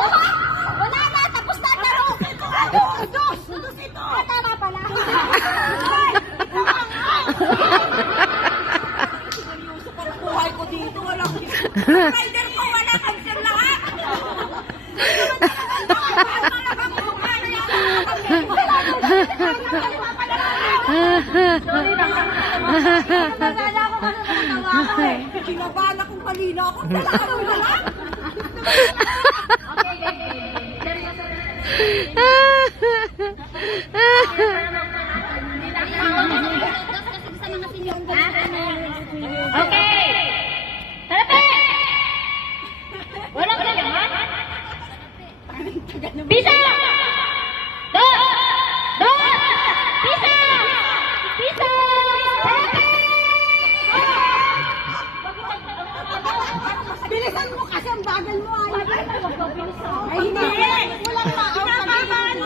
Wala na, tapos na laro. Dos ito. Tama pala. Seryoso pa buhay ko dito. Walang rider ko, wala cancel lahat. Kinabahan akong kanina ako. Okay. Talape! Wala ka na naman? Pisa! Dos! Pisa! Pisa! Talape! Bilisan mo kasi ang bagal mo ay. Ay hindi. Walang maaw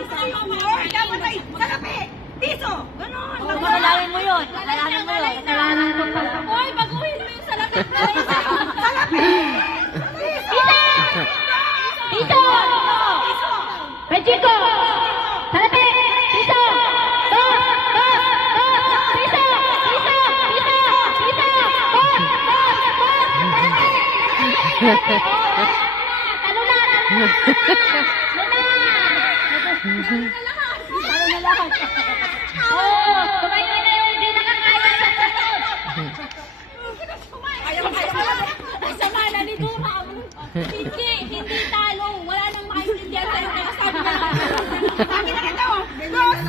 sa Salapi! Piso! Ganon! Malalaman mo yun. Kasalanan ko pa. Hoy, baguhin mo yung salapi! Salapi! Pisa! Piso! Pechiko! Talape! Piso! Dos! Piso! Talo na! Tumayo na yung hindi nakakaya sa sakot. Ayaw. Sama na ni Duma. Hindi talo. Wala nang makaintindihan sa'yo. Kaya sabi na. Bakit na ito? Dos!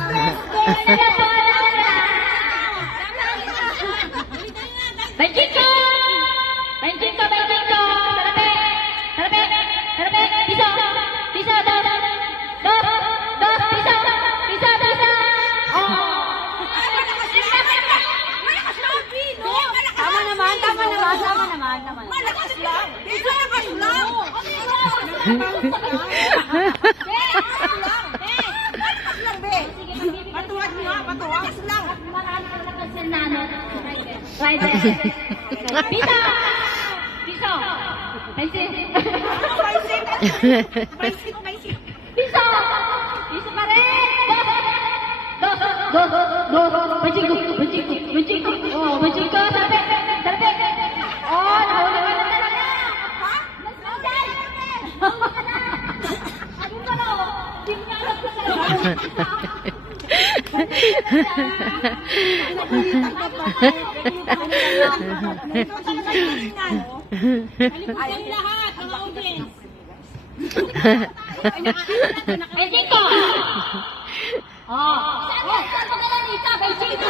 Benchiko! Talape! Piso! Dos! Piso! Malakas lang, Pino! Tama naman. Malakas lang! Pino, malakas lang! Malakas lang, be! Patuwad mo, patuwad lang! Marami ka na kasi na ano. Rider. Piso! Paisit! Piso pa rin! Dos! Benchiko! Oh, Benchiko! Talape! Oh, nahuli ka na talaga! Ha? Ano ba no? Hindi mo niya alam kung saan. Ayaw lahat, mga audience! Benchiko! Oh! Saan ka lang dito? Benchiko!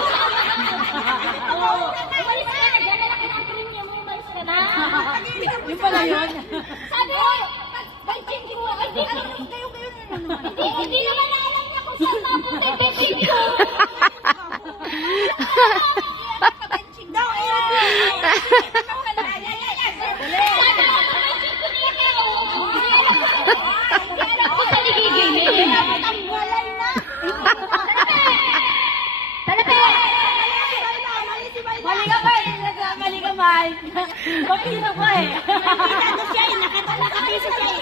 Umalis ka na! Diyan na lang kinakrin niya mo. Umalis ka na! Yung pala yun? Sabi ko, Benchiko! Hindi naman alam niya kung saan mapunta yung Benchiko! Daw, Mali ka, Mike. Papino ko eh. Nakapiso siya eh.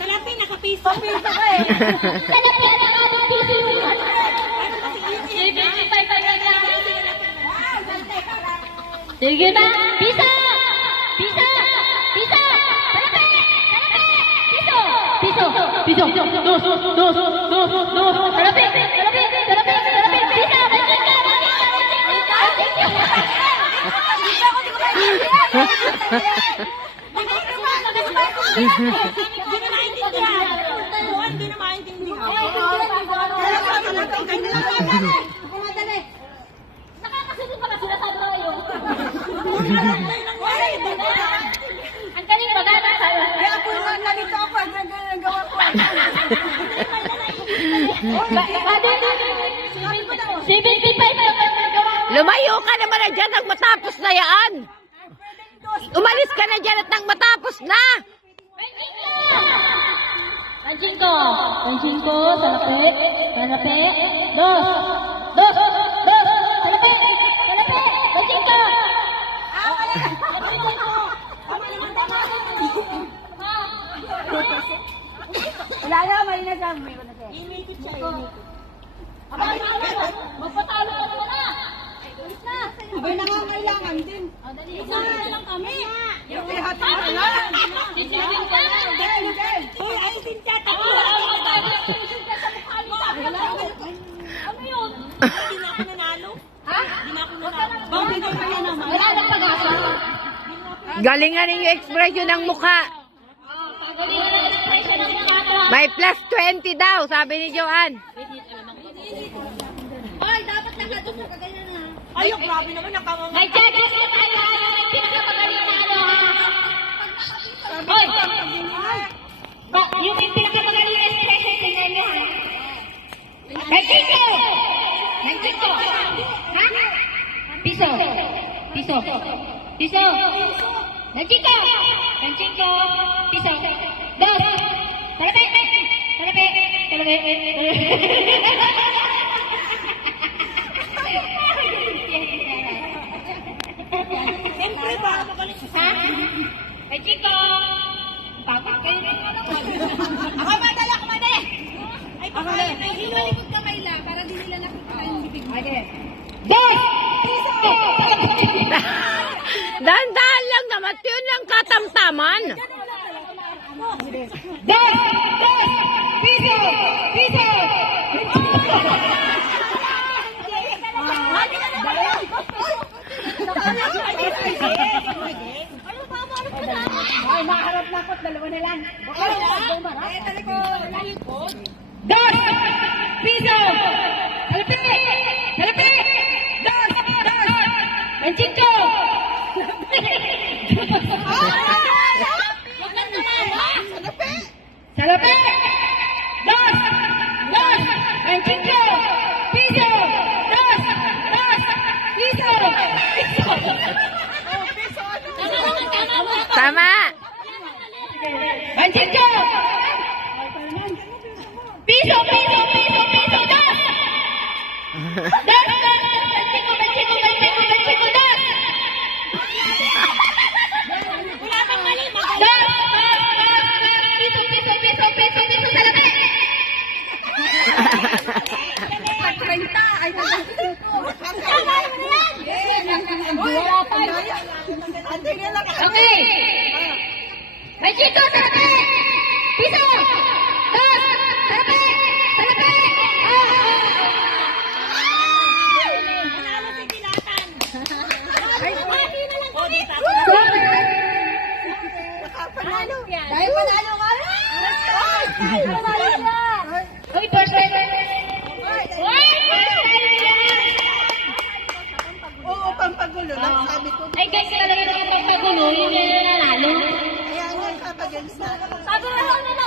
Talapi, nakapiso. Papino ko eh. Talapi, nakapiso yun. Sige ba? Pisa! Talapi! Piso! Dos! Talapi! Pisa! Hindi na maintindihan. Nakakasunod pa kasi nasabi ko kayo. Ang galing ba gana sa'yo? Kaya ako nalito ako, nagawa ko. 75 na nagawa. Lumayo ka naman na dyan nang matapos na yan. Umalis ka na dyan at nang matapos na. Panjingko, salapit, dos, salapit, panjingko. Inikit siya, inikit. Magpatalo ka naman na. Abay, nangangailangan din. Isa na lang kami. Yung hati na lang. Sisipin ka lang. Uy, ay, sinta, Ano yun? Hindi na ako nanalo. Ha? Hindi na ako nanalo. Bakit ka kaya naman? Wala nang pag-asa. Galingan ninyo expression ng mukha. Pagalingan ang expression ng mga ito. May plus 20 daw, sabi ni Joanne. Hoy, dapat nakadun sa kaganyan na. Ay, grabe naman, nakamama. May judges na tayo. Yung pinakamagaling na ano. Hoy! Yung pinakamagaling na expression, tingnan niyo ha. Nagkiko! Nagkiko! Ha? Piso! Piso! Piso! Nagkiko! Nagkiko! Piso! Dos! Talape! Talape! Talape! Siyempre ba? Ha? Nagkiko! Bakit kayo na naman? Ako madala ko man eh! Ay, pakain na Yung malikod kamay lang para di nila nakita yung bibig mo. Dos! Dahan-dahan lang naman, yun lang katamtaman. Dos! Dos! Piso! Piso! Ay, maharap na ako, dalawa na lang. Ay, talikod. Dos! Piso! Salapi! Salapi! Dos! Dos! Manchito! Huwag kang tumawa! Salapi! Dos! Dos! Manchito! Piso! Dos! Dos! Piso! Piso! Tama. Manchito! Piso! Piso! Piso! Piso! Dos! Dos! Dos! Manchiko! Manchiko! Manchiko! Manchiko! Dos! Wala kang mali, Dos! Dos! Dos! Piso! Piso! Piso! Piso! Piso! Salapi! Ay, Okay! Manchiko! Salapi! Piso! Dos! Salapi! Salapi! Manalo si Dilatan. Ay, kumain na lang kami! Panalo. Dahil panalo ka! Ay, panalo siya! Uy, first time! Uy, first time yan! Oo, pampagulo lang, sabi ko. Ay, guys, talaga naman pagkagulo, hindi na nanalo. Kaya nga, kapag-alis na. Sabi na lang nila,